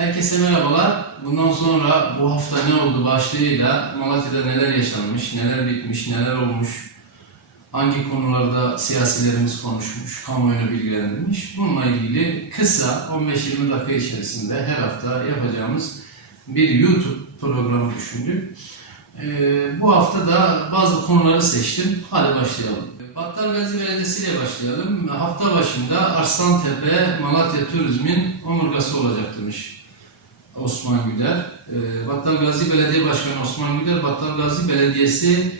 Herkese merhabalar. Bundan sonra bu hafta ne oldu başlığıyla Malatya'da neler yaşanmış, neler bitmiş, neler olmuş, hangi konularda siyasilerimiz konuşmuş, kamuoyunu bilgilendirmiş. Bununla ilgili kısa 15-20 dakika içerisinde her hafta yapacağımız bir YouTube programı düşündük. Ee, bu hafta da bazı konuları seçtim. Hadi başlayalım. Battal Gazi Belediyesi ile başlayalım. Hafta başında Arslantepe Malatya Turizm'in omurgası olacak demiş Osman Güler. Ee, Battal Gazi Belediye Başkanı Osman Güler, Battal Gazi Belediyesi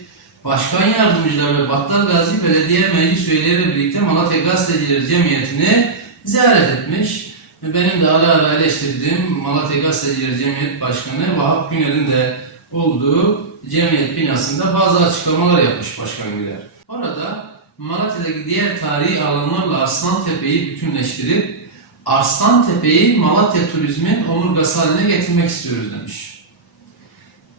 Başkan Yardımcıları ve Battal Gazi Belediye Meclis üyeleriyle birlikte Malatya Gazetecileri Cemiyeti'ni ziyaret etmiş. Ve Benim de ara ara eleştirdiğim Malatya Gazetecileri Cemiyet Başkanı Vahap Güner'in de olduğu cemiyet binasında bazı açıklamalar yapmış Başkan Güler. Orada Malatya'daki diğer tarihi alanlarla Arslantepe'yi bütünleştirip Arslantepe'yi Malatya turizmin omurgası haline getirmek istiyoruz demiş.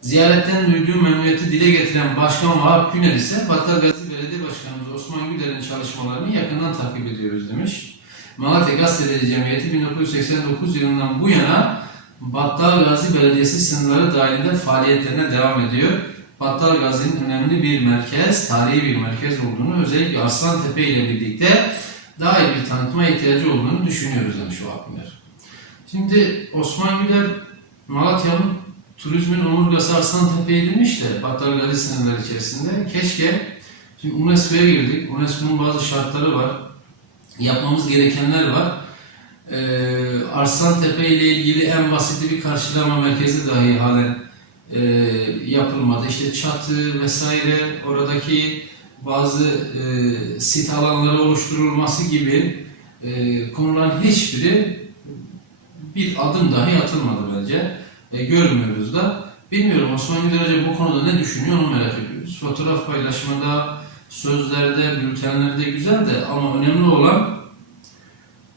Ziyaretten duyduğu memnuniyeti dile getiren Başkan Vahap Güner ise Battal Gazi Belediye Başkanımız Osman Güler'in çalışmalarını yakından takip ediyoruz demiş. Malatya Gazetecileri Cemiyeti 1989 yılından bu yana Battal Gazi Belediyesi sınırları dahilinde faaliyetlerine devam ediyor. Battal Gazi'nin önemli bir merkez, tarihi bir merkez olduğunu özellikle Arslantepe ile birlikte daha iyi bir tanıtma ihtiyacı olduğunu düşünüyoruz demiş o hakimler. Şimdi Osman Güler Malatya'nın turizmin omurgası Arslantepe'yi demiş de Battal Gazi içerisinde. Keşke, şimdi UNESCO'ya girdik. UNESCO'nun bazı şartları var. Yapmamız gerekenler var. Ee, Arslantepe ile ilgili en basit bir karşılama merkezi dahi halen e, yapılmadı. İşte çatı vesaire oradaki bazı e, sit alanları oluşturulması gibi e, konuların hiçbiri bir adım dahi atılmadı bence. E, görmüyoruz da. Bilmiyorum Osman Güler Hoca bu konuda ne düşünüyor onu merak ediyoruz. Fotoğraf paylaşmada, sözlerde, bültenlerde güzel de ama önemli olan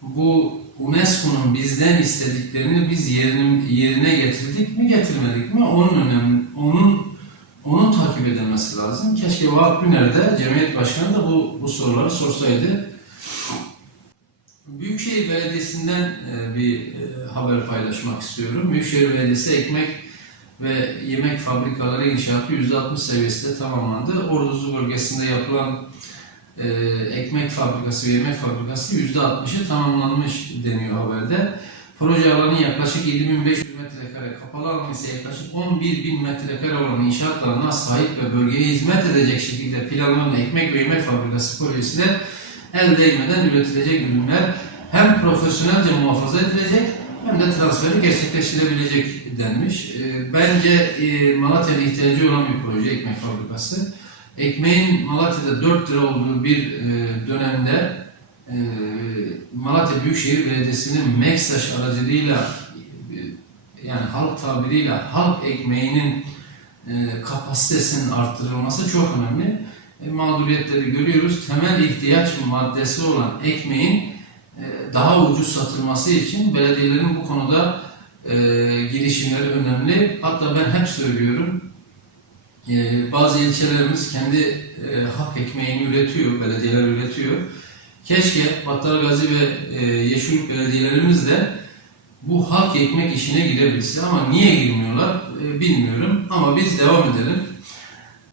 bu UNESCO'nun bizden istediklerini biz yerine, yerine getirdik mi getirmedik mi onun önemli onun onun takip edilmesi lazım. Keşke Vahap Güner de Cemiyet Başkanı da bu, bu soruları sorsaydı. Büyükşehir Belediyesi'nden e, bir e, haber paylaşmak istiyorum. Büyükşehir Belediyesi ekmek ve yemek fabrikaları inşaatı %60 seviyesinde tamamlandı. Orduzu bölgesinde yapılan e, ekmek fabrikası ve yemek fabrikası %60'ı tamamlanmış deniyor haberde. Proje alanı yaklaşık 7500 metrekare, kapalı alanı ise yaklaşık 11.000 metrekare olan inşaat alanına sahip ve bölgeye hizmet edecek şekilde planlanan ekmek ve yemek fabrikası projesiyle el değmeden üretilecek ürünler hem profesyonelce muhafaza edilecek hem de transferi gerçekleştirebilecek denmiş. E, Bence e, Malatya'nın ihtiyacı olan bir proje ekmek fabrikası. Ekmeğin Malatya'da 4 lira olduğu bir e, dönemde e, Malatya Büyükşehir Belediyesi'nin MEKSAŞ aracılığıyla e, yani halk tabiriyle halk ekmeğinin e, kapasitesinin arttırılması çok önemli. E, mağduriyetleri görüyoruz. Temel ihtiyaç maddesi olan ekmeğin e, daha ucuz satılması için belediyelerin bu konuda e, girişimleri önemli. Hatta ben hep söylüyorum ee, bazı ilçelerimiz kendi e, hak ekmeğini üretiyor, belediyeler üretiyor. Keşke Battal Gazi ve e, Yeşilyurt belediyelerimiz de bu hak ekmek işine girebilse ama niye girmiyorlar e, bilmiyorum ama biz devam edelim.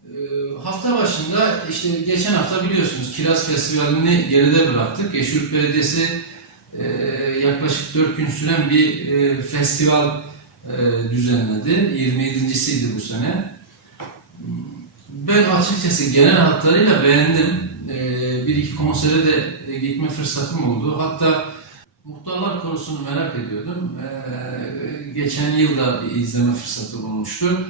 E, hafta başında işte geçen hafta biliyorsunuz Kiraz Festivali'ni geride bıraktık. Yeşilyurt Belediyesi e, yaklaşık 4 gün süren bir e, festival e, düzenledi. 27.siydi bu sene. Ben açıkçası genel hatlarıyla beğendim. Bir iki konsere de e, gitme fırsatım oldu. Hatta Muhtarlar Korosu'nu merak ediyordum. Ee, geçen yılda bir izleme fırsatı olmuştu.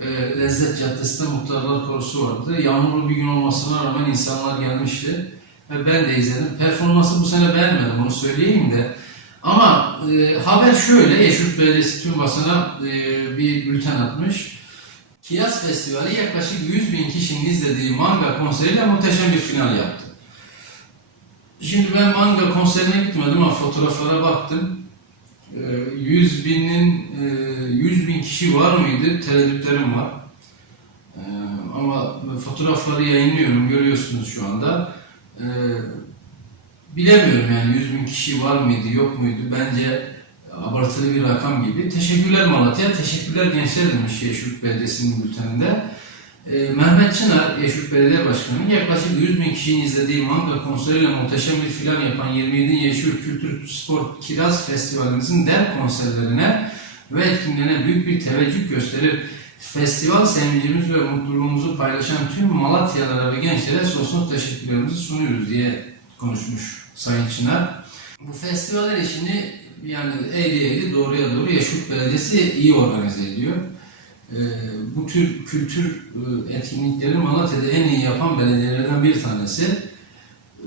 Ee, Lezzet Caddesi'nde Muhtarlar Korosu vardı. Yağmurlu bir gün olmasına rağmen insanlar gelmişti. Ve ben de izledim. Performansı bu sene beğenmedim, onu söyleyeyim de. Ama e, haber şöyle, Yeşilyurt Belediyesi tüm basına e, bir bülten atmış. Kiraz Festivali yaklaşık 100 bin kişinin izlediği manga konseriyle muhteşem bir final yaptı. Şimdi ben manga konserine gitmedim ama fotoğraflara baktım. Ee, 100 binin, e, 100 bin kişi var mıydı? Tereddütlerim var. Ee, ama fotoğrafları yayınlıyorum, görüyorsunuz şu anda. Ee, bilemiyorum yani 100 bin kişi var mıydı, yok muydu? Bence abartılı bir rakam gibi. Teşekkürler Malatya, teşekkürler gençler demiş Yeşilük Belediyesi'nin bülteninde. Ee, Mehmet Çınar, Yeşilük Belediye Başkanı, yaklaşık 100 bin kişinin izlediği manga konseriyle muhteşem bir filan yapan 27. Yeşilük Kültür Spor Kiraz Festivalimizin dev konserlerine ve etkinliğine büyük bir teveccüh gösterir. Festival sevincimiz ve mutluluğumuzu paylaşan tüm Malatyalara ve gençlere sonsuz teşekkürlerimizi sunuyoruz diye konuşmuş Sayın Çınar. Bu festivaller işini yani eğri eğri doğruya doğru Yeşillik Belediyesi iyi organize ediyor. Ee, bu tür kültür e, etkinlikleri Malatya'da en iyi yapan belediyelerden bir tanesi. Ee,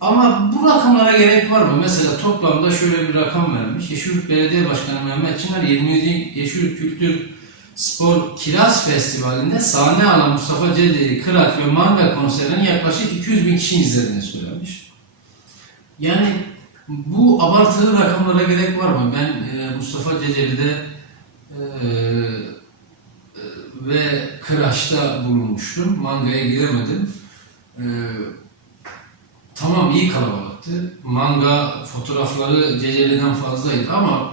ama bu rakamlara gerek var mı? Mesela toplamda şöyle bir rakam vermiş. Yeşilyurt Belediye Başkanı Mehmet Çınar 27. Yeşilyurt Kültür Spor Kiraz Festivali'nde sahne alan Mustafa Cedeli, Kıraç ve Manga konserlerinin yaklaşık 200 bin kişi izlediğini söylemiş. Yani bu abartılı rakamlara gerek var mı? Ben e, Mustafa Ceceli'de e, e, ve Kıraç'ta bulunmuştum. Manga'ya gidemedim. E, tamam iyi kalabalıktı. Manga fotoğrafları Ceceli'den fazlaydı ama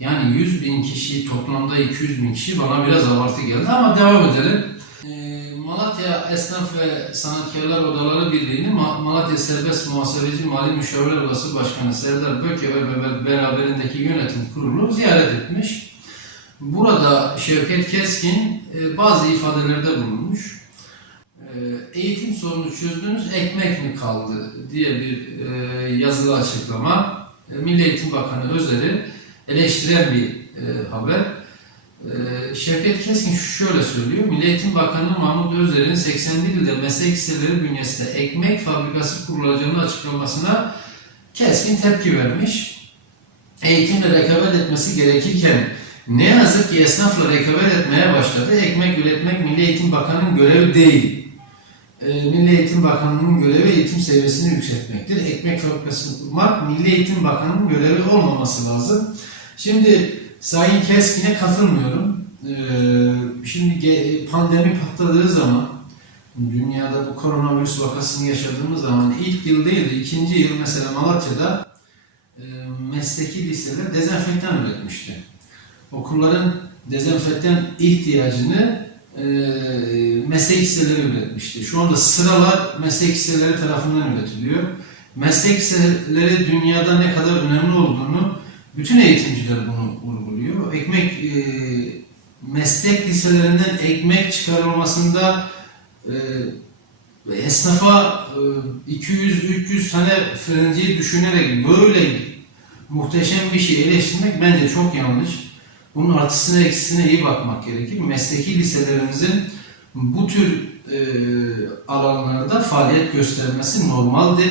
yani 100 bin kişi, toplamda 200 bin kişi bana biraz abartı geldi ama devam edelim. Malatya Esnaf ve Sanatkarlar Odaları Birliği'nin Ma- Malatya Serbest Muhasebeci Mali Müşavirler Odası Başkanı Serdar Böke ve be- beraberindeki yönetim kurulu ziyaret etmiş. Burada Şevket Keskin e, bazı ifadelerde bulunmuş. E, Eğitim sorunu çözdünüz, ekmek mi kaldı diye bir e, yazılı açıklama. Milli Eğitim Bakanı Özer'i eleştiren bir haber. E, Şevket Keskin şöyle söylüyor. Milli Eğitim Bakanı Mahmut Özer'in 81 ilde meslek liseleri bünyesinde ekmek fabrikası kurulacağını açıklamasına Keskin tepki vermiş. Eğitimle rekabet etmesi gerekirken ne yazık ki esnafla rekabet etmeye başladı. Ekmek üretmek Milli Eğitim Bakanı'nın görevi değil. E, Milli Eğitim Bakanı'nın görevi eğitim seviyesini yükseltmektir. Ekmek fabrikasını kurmak Milli Eğitim Bakanı'nın görevi olmaması lazım. Şimdi Sayın Keskin'e katılmıyorum. Ee, şimdi pandemi patladığı zaman dünyada bu koronavirüs vakasını yaşadığımız zaman ilk yıl değil de ikinci yıl mesela Malatya'da e, mesleki liseler dezenfektan üretmişti. Okulların dezenfektan ihtiyacını e, meslek liseleri üretmişti. Şu anda sıralar meslek liseleri tarafından üretiliyor. Meslek liseleri dünyada ne kadar önemli olduğunu bütün eğitimciler bunu vurguluyor. Ekmek e, meslek liselerinden ekmek çıkarılmasında e, esnafa e, 200-300 tane fırıncıyı düşünerek böyle muhteşem bir şey eleştirmek bence çok yanlış. Bunun artısına eksisine iyi bakmak gerekir. Mesleki liselerimizin bu tür e, alanlarda faaliyet göstermesi normaldir.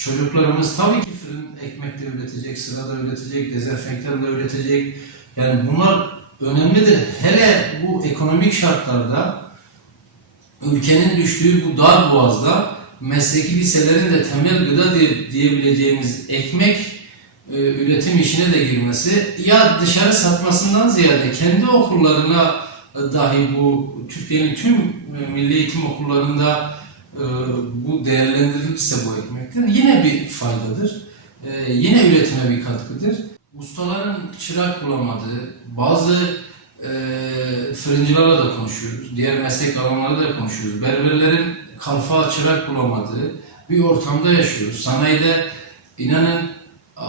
Çocuklarımız tabii ki fırın ekmek de üretecek, sıra da üretecek, dezenfektan da üretecek. Yani bunlar önemlidir. Hele bu ekonomik şartlarda ülkenin düştüğü bu dar boğazda mesleki liselerin de temel gıda diye, diyebileceğimiz ekmek e, üretim işine de girmesi ya dışarı satmasından ziyade kendi okullarına dahi bu Türkiye'nin tüm milli eğitim okullarında bu değerlendirilirse bu ekmekler yine bir faydadır. E, yine üretime bir katkıdır. Ustaların çırak bulamadığı, bazı e, fırıncılarla da konuşuyoruz, diğer meslek alanlarla da konuşuyoruz. Berberlerin kalfa çırak bulamadığı bir ortamda yaşıyoruz. Sanayide inanın e,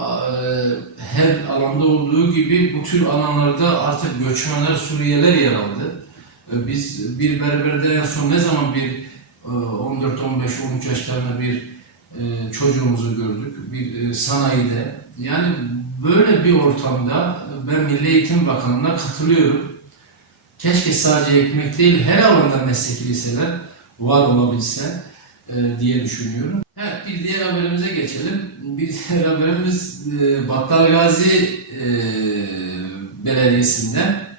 her alanda olduğu gibi bu tür alanlarda artık göçmenler, Suriyeliler yer aldı. Biz bir berberde en son ne zaman bir 14, 15, 13 yaşlarında bir e, çocuğumuzu gördük. Bir e, sanayide. Yani böyle bir ortamda ben Milli Eğitim Bakanlığı'na katılıyorum. Keşke sadece ekmek değil her alanda mesleki liseler var olabilse e, diye düşünüyorum. Evet bir diğer haberimize geçelim. Bir diğer haberimiz e, Battal Gazi e, Belediyesi'nden.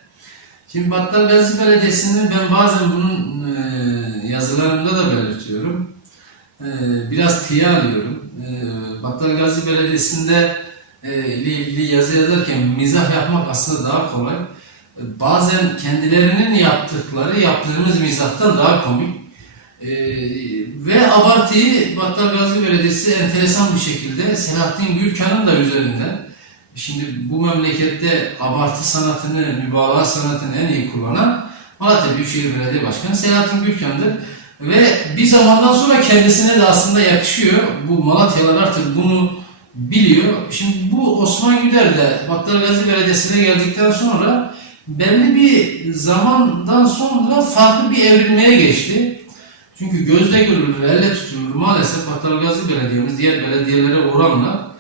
Şimdi Battal Gazi Belediyesi'nin ben bazen bunun e, yazılarımda da belirtiyorum. E, biraz tiye alıyorum. E, Battal Gazi Belediyesi'nde e, ilgili yazı yazarken mizah yapmak aslında daha kolay. E, bazen kendilerinin yaptıkları yaptığımız mizahtan daha komik. Ee, ve abartıyı Battal Gazi Belediyesi enteresan bir şekilde Selahattin Gülkan'ın da üzerinden Şimdi bu memlekette abartı sanatını, mübalağa sanatını en iyi kullanan Malatya Büyükşehir Belediye Başkanı Selahattin Gürkan'dır. Ve bir zamandan sonra kendisine de aslında yakışıyor. Bu Malatyalılar artık bunu biliyor. Şimdi bu Osman Güler de Battalgazi Belediyesi'ne geldikten sonra belli bir zamandan sonra farklı bir evrilmeye geçti. Çünkü gözle görülür, elle tutulur. Maalesef Battalgazi Belediye'miz diğer belediyelere oranla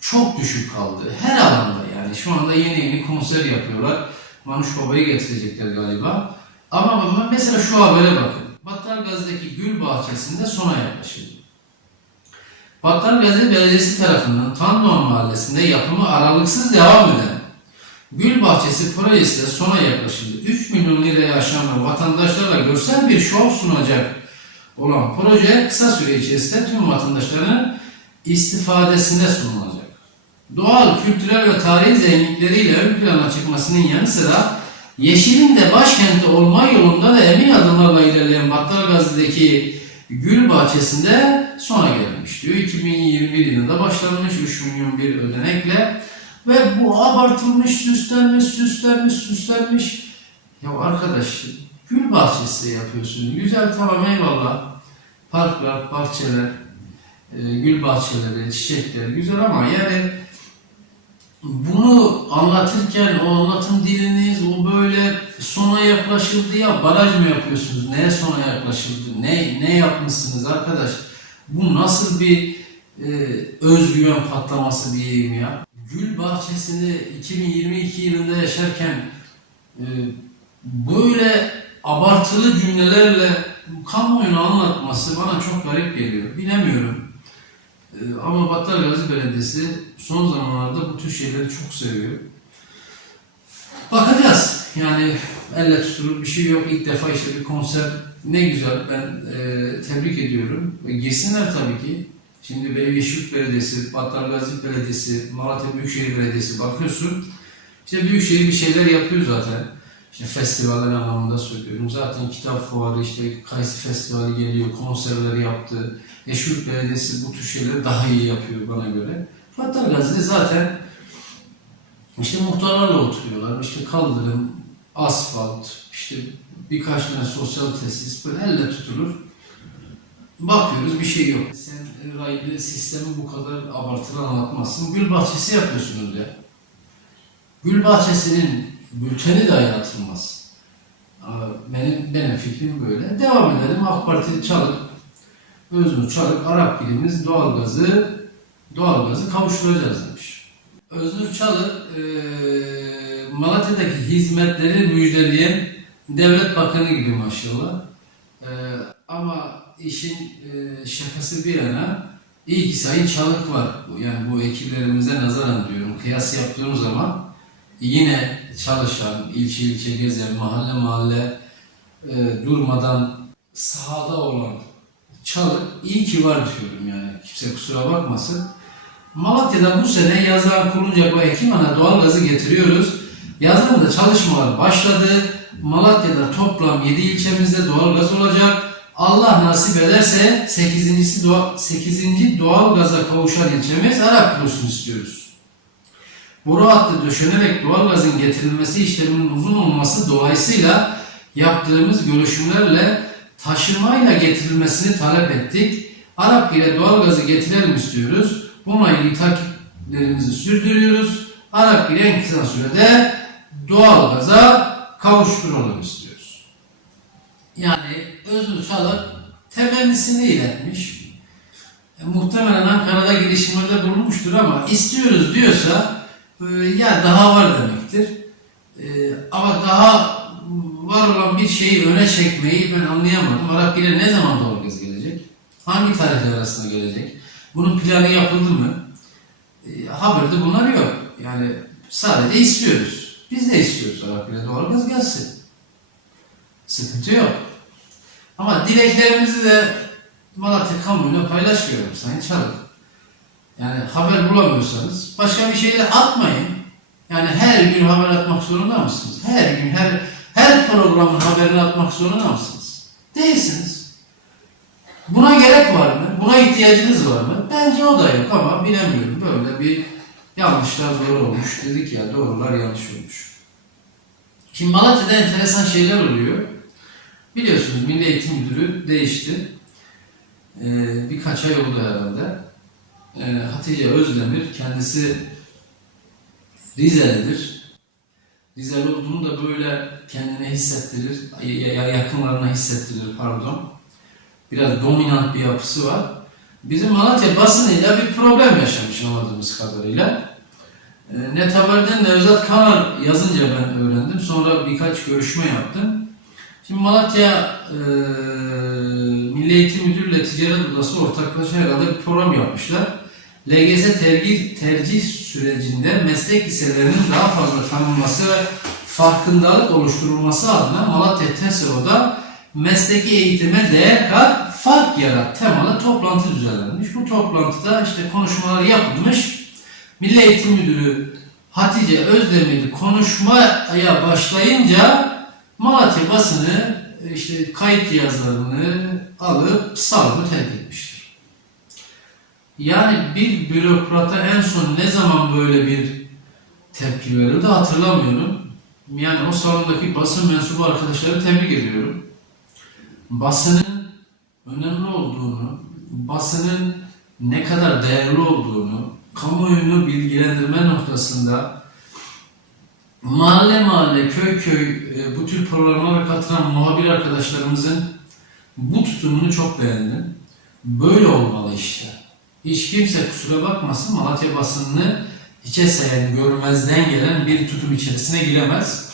çok düşük kaldı. Her alanda yani. Şu anda yeni yeni konser yapıyorlar. Manuş Baba'yı getirecekler galiba. Ama mesela şu habere bakın. Battalgazi'deki gül bahçesinde sona yaklaşıldı. Battalgazi Belediyesi tarafından Tandoğan Mahallesi'nde yapımı aralıksız devam eden Gül Bahçesi projesi de sona yaklaşıldı. 3 milyon liraya aşan vatandaşlarla görsel bir şov sunacak olan proje kısa süre içerisinde tüm vatandaşların istifadesine sunulacak. Doğal, kültürel ve tarihi zenginlikleriyle ön plana çıkmasının yanı sıra Yeşil'in de başkenti olma yolunda da emin adımlarla ilerleyen Battalgazi'deki Gül Bahçesi'nde sona gelmiş diyor. 2021 yılında başlanmış 3 milyon bir ödenekle ve bu abartılmış, süslenmiş, süslenmiş, süslenmiş. Ya arkadaş gül bahçesi yapıyorsun. Güzel tamam eyvallah. Parklar, bahçeler, e, gül bahçeleri, çiçekler güzel ama yani bunu anlatırken o anlatım diliniz o böyle sona yaklaşıldı ya baraj mı yapıyorsunuz? Neye sona yaklaşıldı? Ne ne yapmışsınız arkadaş? Bu nasıl bir e, özgüven patlaması diyeyim ya? Gül bahçesini 2022 yılında yaşarken e, böyle abartılı cümlelerle kamuoyuna anlatması bana çok garip geliyor. Bilemiyorum. E, ama Battalgazi Belediyesi son zamanlarda bu tür şeyleri çok seviyor. Bakacağız. Yani elle tutulur bir şey yok. İlk defa işte bir konser ne güzel. Ben e, tebrik ediyorum. Ve girsinler tabii ki. Şimdi Yeşillik Belediyesi, Battalgazi Belediyesi, Malatya Büyükşehir Belediyesi bakıyorsun. İşte Büyükşehir bir şeyler yapıyor zaten. İşte festivaller anlamında söylüyorum. Zaten kitap fuarı, işte Kayısı Festivali geliyor, konserleri yaptı. Yeşillik Belediyesi bu tür şeyleri daha iyi yapıyor bana göre. Battalgazi'de zaten işte muhtarlarla oturuyorlar. İşte kaldırım, asfalt, işte birkaç tane sosyal tesis böyle elle tutulur. Bakıyoruz bir şey yok. Sen e, raylı sistemi bu kadar abartılı anlatmazsın. Gül bahçesi yapıyorsunuz ya. Gül bahçesinin bülteni dahi atılmaz. Aa, Benim, benim fikrim böyle. Devam edelim. AK Parti çalıp, Öznur çalıp Arap bilimiz doğalgazı doğalgazı kavuşturacağız demiş. Öznur Çalık e, Malatya'daki hizmetleri müjdeleyen devlet bakanı gibi maşallah. E, ama işin e, şakası bir yana iyi ki Sayın Çalık var. Yani bu ekiplerimize nazaran diyorum. Kıyas yaptığım zaman yine çalışan, ilçe ilçe gezen, mahalle mahalle e, durmadan sahada olan Çalık iyi ki var diyorum yani. Kimse kusura bakmasın. Malatya'da bu sene yazdan kurulacak o Ekim ana doğalgazı getiriyoruz. Yazdan da çalışmalar başladı. Malatya'da toplam 7 ilçemizde doğalgaz olacak. Allah nasip ederse 8. Doğa, 8. doğalgaza kavuşan ilçemiz Arap Kilosu'nu istiyoruz. Boru hattı döşenerek doğalgazın getirilmesi işleminin uzun olması dolayısıyla yaptığımız görüşümlerle taşımayla getirilmesini talep ettik. Arap ile doğalgazı getirelim istiyoruz. Bununla ilgili takiplerimizi sürdürüyoruz. Arap ile en kısa sürede doğalgaza kavuşturalım istiyoruz. Yani Özgür Çalık temennisini iletmiş. E, muhtemelen Ankara'da girişimlerde bulunmuştur ama istiyoruz diyorsa e, ya daha var demektir. E, ama daha var olan bir şeyi öne çekmeyi ben anlayamadım. Arap ile ne zaman doğalgaz gelecek? Hangi tarihler arasında gelecek? Bunun planı yapıldı mı? E, haberde bunlar yok. Yani sadece istiyoruz. Biz de istiyoruz Arap ile doğalgaz gelsin. Sıkıntı yok. Ama dileklerimizi de Malatya kamuoyuna paylaşmıyorum Sayın Çalık. Yani haber bulamıyorsanız başka bir şeyler atmayın. Yani her gün haber atmak zorunda mısınız? Her gün, her her programın haberini atmak zorunda mısınız? Değilsiniz. Buna gerek var mı? Buna ihtiyacınız var mı? Bence o da yok ama bilemiyorum. Böyle bir Yanlışlar doğru olmuş. Dedik ya doğrular yanlış olmuş. Şimdi Malatya'da enteresan şeyler oluyor. Biliyorsunuz Milli Eğitim Müdürü değişti. Ee, birkaç ay oldu herhalde. Ee, Hatice Özdemir kendisi Rizelidir. Rizeli olduğunu da böyle kendine hissettirir, ya- ya- yakınlarına hissettirir pardon. Biraz dominant bir yapısı var. Bizim Malatya basınıyla bir problem yaşamış anladığımız kadarıyla. E, Net Haber'den Nevzat Kanar yazınca ben öğrendim. Sonra birkaç görüşme yaptım. Şimdi Malatya e, Milli Eğitim Müdürlüğü ile Ticaret Odası ortaklaşa herhalde bir program yapmışlar. LGS tercih, tercih sürecinde meslek liselerinin daha fazla tanınması ve farkındalık oluşturulması adına Malatya TESO'da mesleki eğitime değer kat, fark yarat temalı toplantı düzenlenmiş. Bu toplantıda işte konuşmalar yapılmış. Milli Eğitim Müdürü Hatice Özdemir konuşmaya başlayınca Malatya basını işte kayıt cihazlarını alıp salonu terk etmiştir. Yani bir bürokrata en son ne zaman böyle bir tepki verildi hatırlamıyorum. Yani o salondaki basın mensubu arkadaşları tebrik ediyorum. Basının önemli olduğunu, basının ne kadar değerli olduğunu, kamuoyunu bilgilendirme noktasında mahalle mahalle, köy köy e, bu tür programlara katılan muhabir arkadaşlarımızın bu tutumunu çok beğendim. Böyle olmalı işte. Hiç kimse kusura bakmasın Malatya basınını hiçe sayan, görmezden gelen bir tutum içerisine giremez.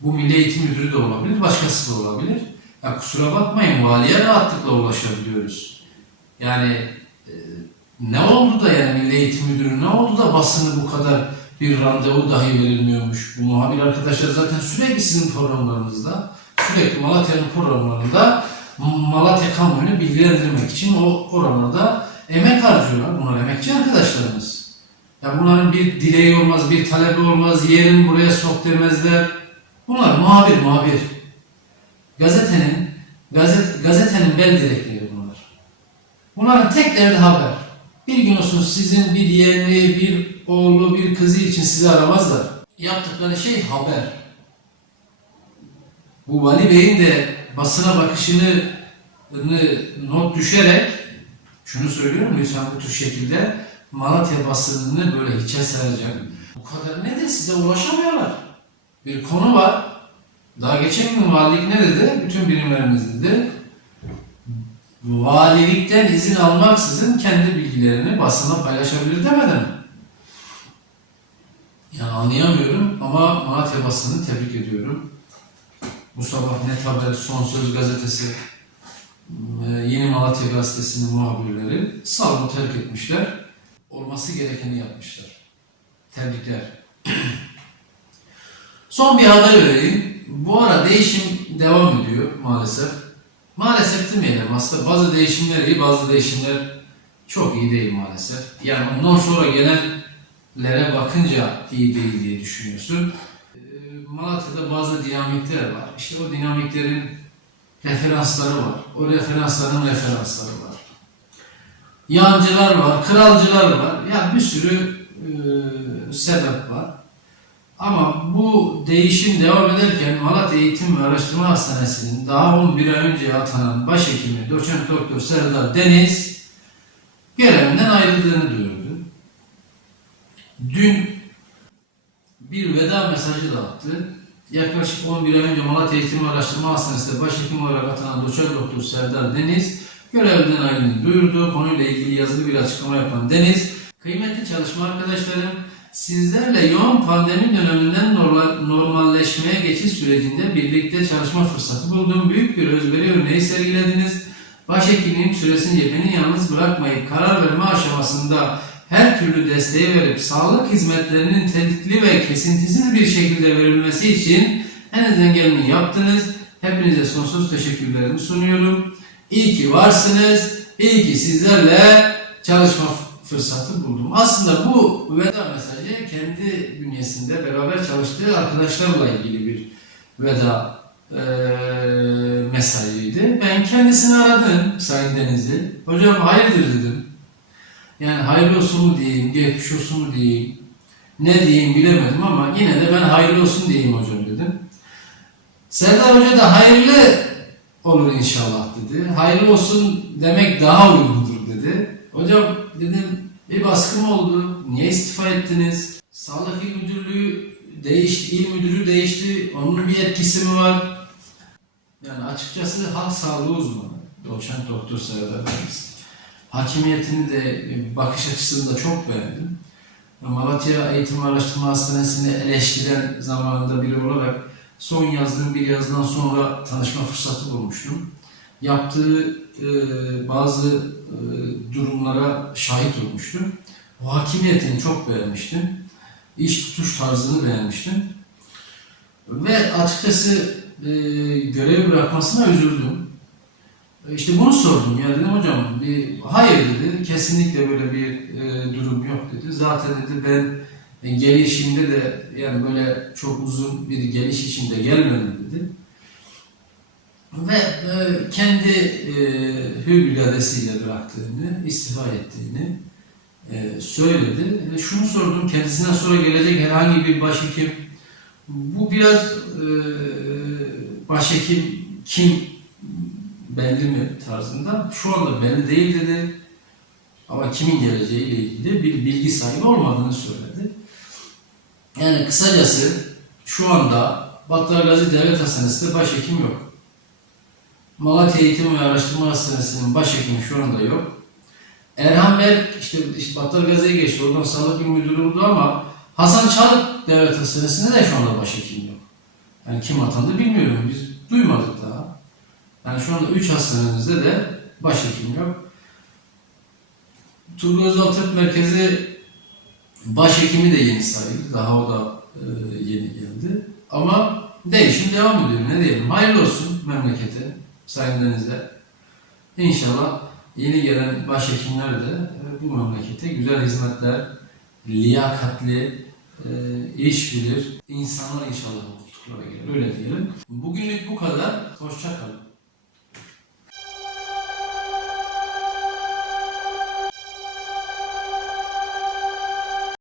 Bu Milli Eğitim Müdürü de olabilir, başkası da olabilir. Ya kusura bakmayın valiye rahatlıkla ulaşabiliyoruz. Yani e, ne oldu da yani Milli Eğitim Müdürü ne oldu da basını bu kadar bir randevu dahi verilmiyormuş. Bu muhabir arkadaşlar zaten sürekli sizin programlarınızda, sürekli Malatya'nın programlarında Malatya kamuoyunu bilgilendirmek için o oralarda emek harcıyorlar. Bunlar emekçi arkadaşlarımız. Ya bunların bir dileği olmaz, bir talebi olmaz, yerin buraya sok demezler. Bunlar muhabir, muhabir. Gazetenin, gazet, gazetenin bel direkleri bunlar. Bunların tek derdi haber. Bir gün olsun sizin bir yeğeni, bir oğlu, bir kızı için sizi aramazlar. Yaptıkları şey haber. Bu Vali Bey'in de basına bakışını not düşerek şunu söylüyorum lütfen bu tür şekilde Malatya basınını böyle hiçe sayacak. Bu kadar ne de size ulaşamıyorlar. Bir konu var. Daha geçen gün valilik ne dedi? Bütün birimlerimiz dedi. Valilikten izin almaksızın kendi bilgilerini basına paylaşabilir demedi mi? Yani anlayamıyorum ama Malatya basını tebrik ediyorum. Bu sabah Net Haber, Son Söz gazetesi, Yeni Malatya gazetesinin muhabirleri salonu terk etmişler. Olması gerekeni yapmışlar. Tebrikler. Son bir haber vereyim. Bu ara değişim devam ediyor maalesef. Maalesef demeyelim aslında bazı değişimler iyi bazı değişimler çok iyi değil maalesef. Yani ondan sonra gelenlere bakınca iyi değil diye düşünüyorsun. Ee, Malatya'da bazı dinamikler var. İşte o dinamiklerin referansları var. O referansların referansları var. Yancılar var, kralcılar var. Ya bir sürü e, sebep var. Ama bu değişim devam ederken Malatya Eğitim ve Araştırma Hastanesi'nin daha 11 ay önce atanan başhekimi doçent doktor Serdar Deniz görevinden ayrıldığını duyurdu. Dün bir veda mesajı da attı. Yaklaşık 11 ay önce Malatya Eğitim Araştırma Hastanesi'nde başhekim olarak atanan doçent doktor Serdar Deniz görevinden ayrıldığını duyurdu. Konuyla ilgili yazılı bir açıklama yapan Deniz, kıymetli çalışma arkadaşlarım, Sizlerle yoğun pandemi döneminden normal- normalleşmeye geçiş sürecinde birlikte çalışma fırsatı buldum. Büyük bir özveri örneği sergilediniz. Başhekimliğim süresince beni yalnız bırakmayıp karar verme aşamasında her türlü desteği verip sağlık hizmetlerinin tetikli ve kesintisiz bir şekilde verilmesi için en azından geleni yaptınız. Hepinize sonsuz teşekkürlerimi sunuyorum. İyi ki varsınız. İyi ki sizlerle çalışma fırsatı buldum. Aslında bu veda mesajı kendi bünyesinde beraber çalıştığı arkadaşlarla ilgili bir veda eee mesajıydı. Ben kendisini aradım Sayın Denizli. Hocam hayırdır dedim. Yani hayırlı olsun mu diyeyim, geçmiş olsun mu diyeyim. ne diyeyim bilemedim ama yine de ben hayırlı olsun diyeyim hocam dedim. Serdar Hoca da hayırlı olur inşallah dedi. Hayırlı olsun demek daha uygundur dedi. Hocam dedim bir baskı mı oldu? Niye istifa ettiniz? Sağlık İl Müdürlüğü değişti, il müdürü değişti. Onun bir etkisi mi var? Yani açıkçası halk sağlığı uzmanı. Doçent Doktor Serdar Deniz. Hakimiyetini de bakış açısını da çok beğendim. Malatya Eğitim Araştırma Hastanesi'ni eleştiren zamanında biri olarak son yazdığım bir yazıdan sonra tanışma fırsatı bulmuştum. Yaptığı e, bazı e, durumlara şahit olmuştum. O hakimiyetini çok beğenmiştim. İş tutuş tarzını beğenmiştim. Ve açıkçası e, görev bırakmasına üzüldüm. İşte bunu sordum ya dedim hocam bir, hayır dedi kesinlikle böyle bir e, durum yok dedi. Zaten dedi ben e, gelişimde de yani böyle çok uzun bir geliş içinde gelmedim dedi. Ve e, kendi e, hür bıraktığını, istifa ettiğini e, söyledi. E, şunu sordum kendisinden sonra gelecek herhangi bir başhekim bu biraz e, başhekim kim belli mi tarzında. Şu anda belli değil dedi. Ama kimin geleceğiyle ilgili bir bilgi sahibi olmadığını söyledi. Yani kısacası şu anda Battal Gazi Devlet Hastanesi'nde başhekim yok. Malatya Eğitim ve Araştırma Hastanesi'nin başhekimi şu anda yok. Erhan Berk işte, işte Battal Gazi'ye geçti. Oradan sağlık il müdürü oldu ama Hasan Çalık Devlet Hastanesi'nde de şu anda başhekim yok. Yani kim atandı bilmiyorum. Biz duymadık daha. Yani şu anda 3 hastanemizde de başhekim yok. Turgut Özal Tıp Merkezi başhekimi de yeni sayıldı. Daha o da e, yeni geldi. Ama değişim devam ediyor. Ne diyelim? Hayırlı olsun memlekete, Sayın Deniz'e. İnşallah yeni gelen başhekimler de e, bu memlekete güzel hizmetler, liyakatli, e, iş bilir insanlar inşallah koltuklara gelir. Öyle diyelim. Bugünlük bu kadar. Hoşça kalın.